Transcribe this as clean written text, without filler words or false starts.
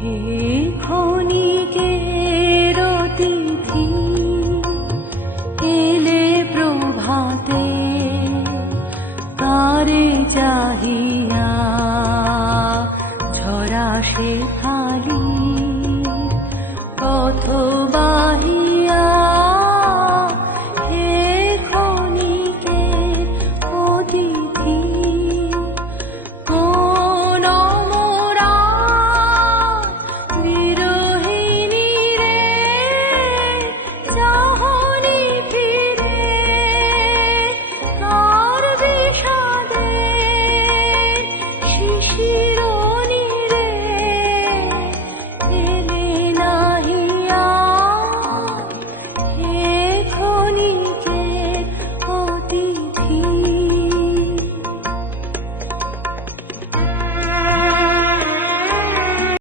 হে ক্ষণিকের অতিথি, এলে প্রভাতে তারে চাহিয়া, ঝরা শেফালির পথবাহী